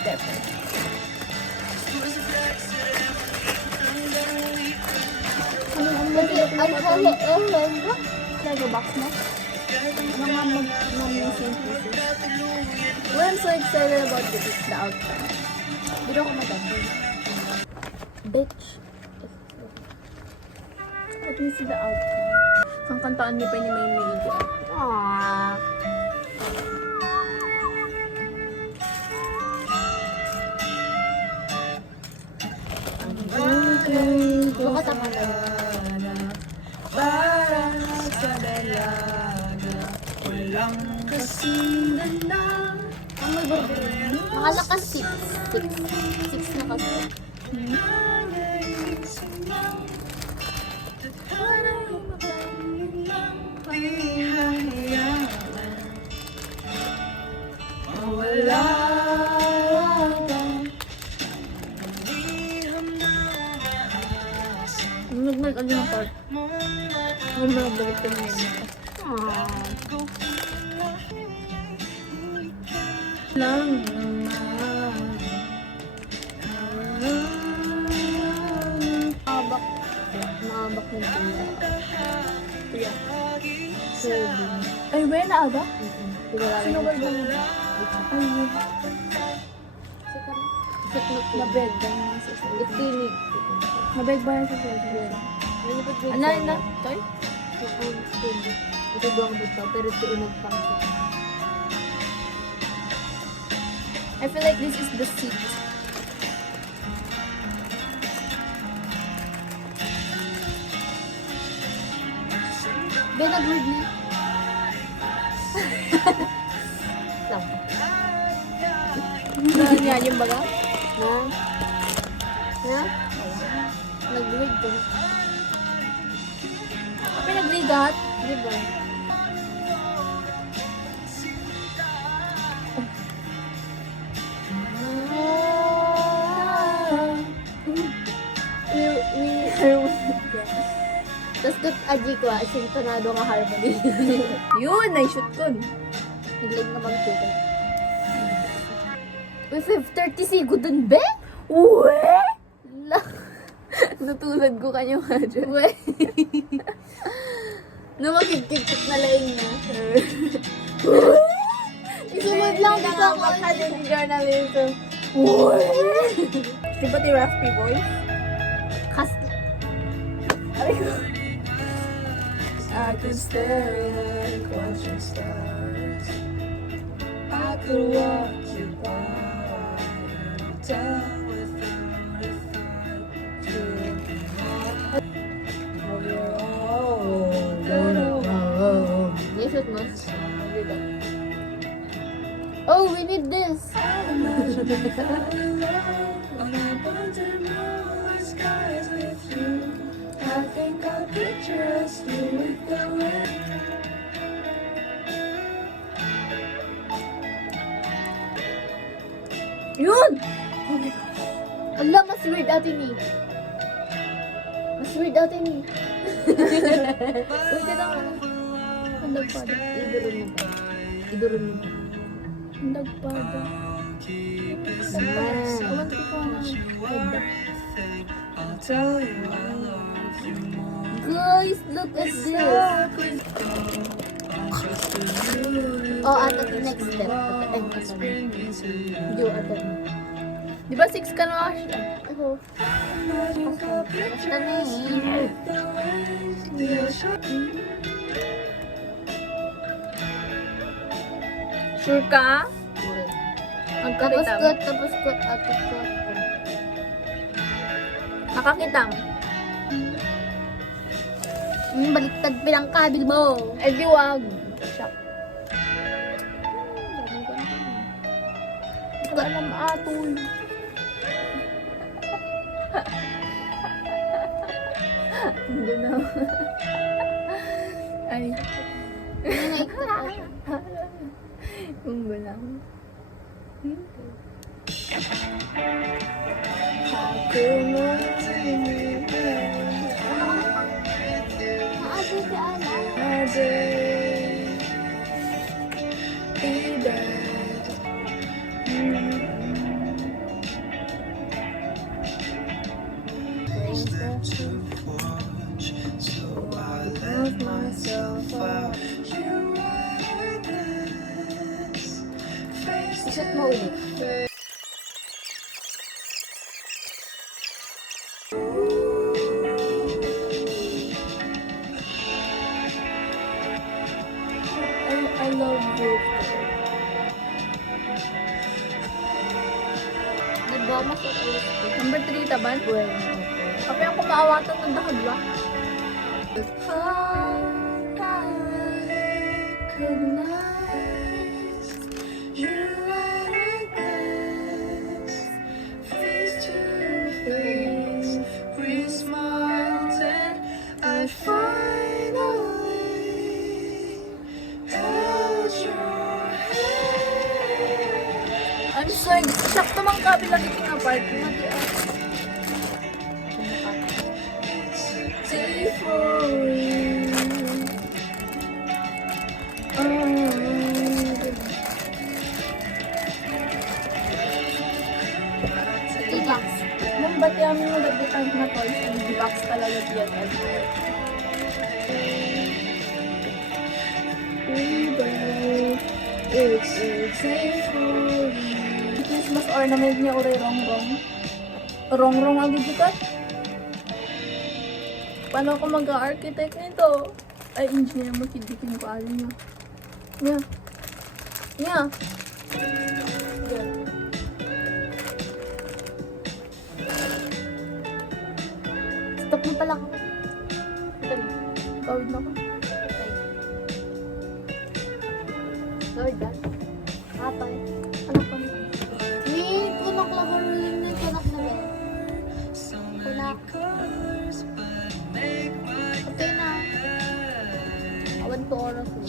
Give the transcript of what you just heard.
step. Lego box mo? Mga mag-missing pieces. Well, I'm so excited about this. It's the outcome. Hindi ako madami. Bitch. Let me see the outcome. Ang kantaan niyo pa ni May May. Aww. Makatama na. Para sa dalaga, walang kasing ganda. Ang may burger. Mga lakas 6. 6 na kasi. Wala Nag-nag ano yung part? Ang mga balik ko na yun. Lang Maabak. Maabak na dito. Kuya. Ay, wala na aga? Sino ba yung ay, nabeg ba yung nasa sa itinig? Nabeg ba yung sa sa ano na? Toy? Ito doang dito, pero tiunog pang ito. I feel like this is the seat. Ba, nag-word na? Lang. Yan yung baga? Na? Na? Nag-word ko. Pinagligat? Di ba? Tapos kat aji ko, sintonado nga harmony. Yun, na-shoot ko. Nag-lag naman ko. Uy, 5:30 sigo dun, be? Uwe? Natulad ko kanyo nga dyan. Uwe? Namakikikik na laing na. Uwe? Isunod lang dito ako. Magkadin si journalism. Uwe? Diba ti Raspy Boys? I could stare and watch your stars. I could walk you by and tell without a thought you're all. Yes, it must. Oh, we need this. I think I'll picture us with the wind. Yun! Oh my God. Ala, mas weird atin eh. Mas weird atin eh. Uy, ka lang. Handag pa. Idurun mo pa. Idurun mo pa. Handag pa. Awan ko pa na. I'll tell you I love you more. Guys, look at this. Oh, atat the next step. Yo, atat. Di ba 6 ka na siya? Oo. Basta na eh. Sure ka? Tapos kot, atat kot. Nakakitang. Baliktad pilang kabil mo. Eh di wag. Shop. Hindi ko alam atoy. Hindi na. Ay. Kung gulang. Ako mo. to watch, so I let myself out. You are this face Iset mo ulit. I love it. Diba, mas ulit. Number 3 taban. Well, Kapag ang kumaawatan ng dahon ba? recognize you like this, face to face. We smiled and I finally held your hand. I'm sorry. Sakto mang kabila dito nga part. Mati Day for you. i-box. Nung bati amin mo dagitan na to, ang di-box talaga diyan. It's a day for you. Christmas ornament niya uray rongrong. Rongrong ang gigikat. Paano ako mag-architect nito? Ay, engineer mo, kidikin ko alin niya. Niya. Niya. Stop mo pala ako. Dali. Gawin na ko. Lord, ah. Kapay. Ano pa? May punak lang karuling na punak na ba? Punak. Okay na. Awan ko oras mo.